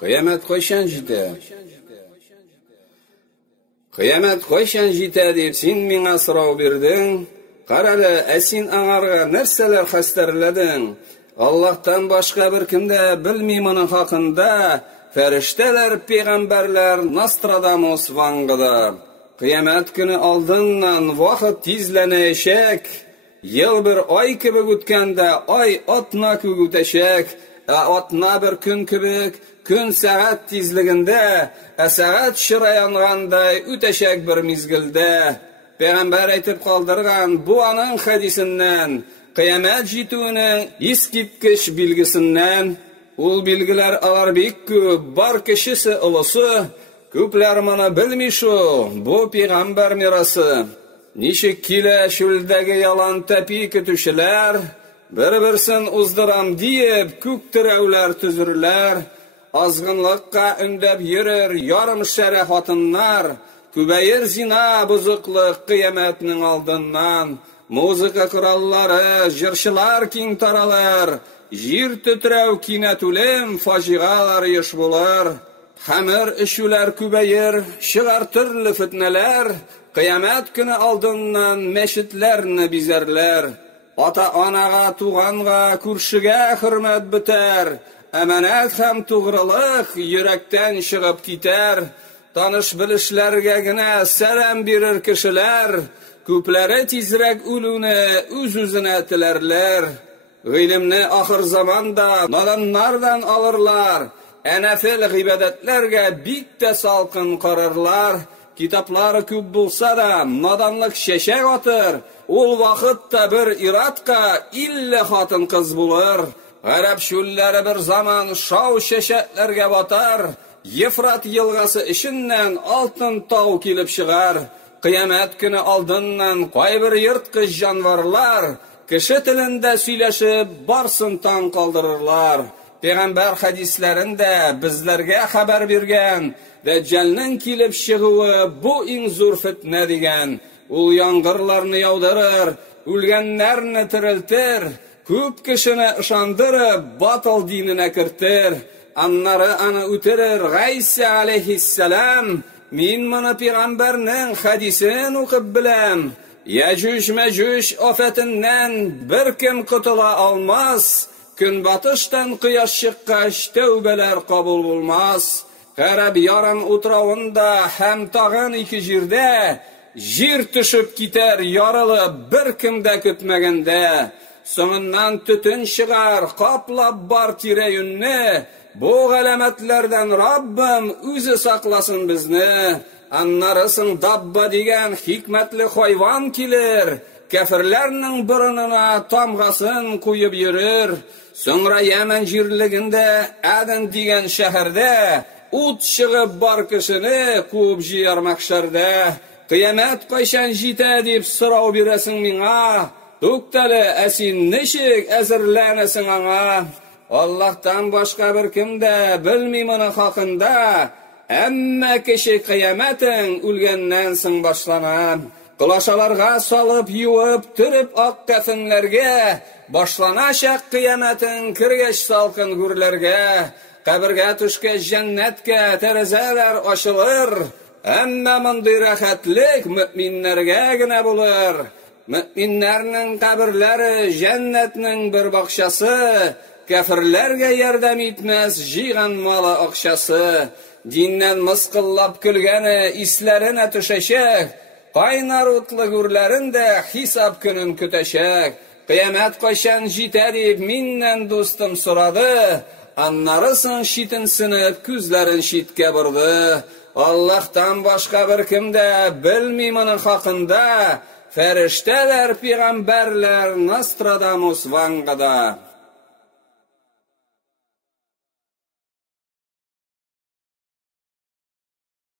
Kıyamet koyşan jite. Kıyamet koyşan jite deyip sen mine sırau birdin. Qaralı, əsin ağarga nerseler xəstərlədin. Allah'tan başqa bir kimde bilmeyim onun hakkında. Ferişteler, peygamberler, Nostradamus vangıda. Kıyamet günü aldığından vakit tizlenişek. Yıl bir ay gibi gütkende ay atna gibi güteşek. Atna bir gün kibik, gün saat tizliginde. Saat şırayanğanday üteşek bir mizgilde. Peygamber aytip kaldırgan bu anın hadisinden, kıyamet jituğunun iskitkiş bilgisinden, ul bilgiler alar bek köp, bar kişisi ılısı, köpler mana bilmişu, bu peygamber mirası. Nişik kile şuldagi yalan tepi kütüşler, bir-birsin uzdıram deyip köktirevler tüzürler, azgınlıkka ündep yürür yarım şere hatınlar, Kübeyir zina bozukluq kıyametinin aldından, muzika kuralları, jırşılar king taralar, jir tütrev kinetulem, facialar iş bular. Hamir işüler kübeyir, şıgar türlü fitneler, kıyamet günü aldından meşitlerini bizerler. Ata-anaga, tuğanga, kurşiga hürmet biter, emanet hem tuğrılık yürekten çıkıp gider. Tanış bilişlerge gine selam birir kişiler, köpleri tizrek ulunu üz-üzüne tilerler. Ilimni ahir zamanda nadanlardan alırlar, enefil gibedetlerge bikte salkın qararlar. Kitapları küp bulsa da nadanlık şeşek atır, ol vakitta bir iratka ille hatın kız bulur. Arap şulleri bir zaman şav şeşeklerge batar, Yefrat yılgası işinden altın tau kilip çıgar. Kıyamet günü aldından koy bir yırtkış janvarlar, kişi tilinde söyleşip barsın tan kaldırırlar. Peygamber hadislerinde bizlerge haber bergen, Deccal'nin kilip çıgığı bu in zor fitne degen. Ul yangırlarını yavdırır, ülgenlerini tiriltir, köp kişini ışandırıp batıl dinine kirtir. Anları ana üterir Gaysi aleyhisselam, min mana peygamberinin hadisini okub bilem. Yecüc mecüc afetinden bir kim kutula almaz, gün batıştan kıyaş çıkkaş tövbeler kabul bulmaz. Garab yaran utravında hem tağın iki jirde, jir düşüp gider yarılı bir kimde kütmegende. Sonundan tütün çıgar kaplap bar tireyünni, bu galametlerden Rabbim özü saklasın bizni. Anlarısın dabba degen hikmetli hayvan kilir, kafirlerinin burnuna tamgasın kuyup yürür. Sonra Yemen jirliginde Adın degen şehirde ut çıgıp bar kişini kup jiyar mahşerde. Kıyamet koyşan jite deyip sırau biresin minga, Tuktali esin nişik ezirlenesin ana. Allah'tan başka bir kimde bilmeyim onun hakkında. Emme kişi kıyametin ülgennensin başlanan. Kılaşalarga salıp yuvup türüp ak kafinlerge. Başlanacak kıyametin kirgeç salkın gürlerge. Kabirge tüşkeş cennetke terezeler açılır. Emme mındı rahatlik müminlerge gine bulur. Müminlerinin kabirleri cennetinin bir bakşası. Kafirlerge yardam etmez jigan malı akşası. Dinden mıskıllap külgeni islerine tüşeşek. Qaynar utlu gürlerinde hisap günün küteşek. Kıyamet koşan jite deyip minnen dostum suradı. Anlarısın şitin sınıp küzlerin şitke burdu. Allah'tan başka bir kimde bilmeyim onun hakkında. Ferişteler, peygamberler, Nostradamus vangıda.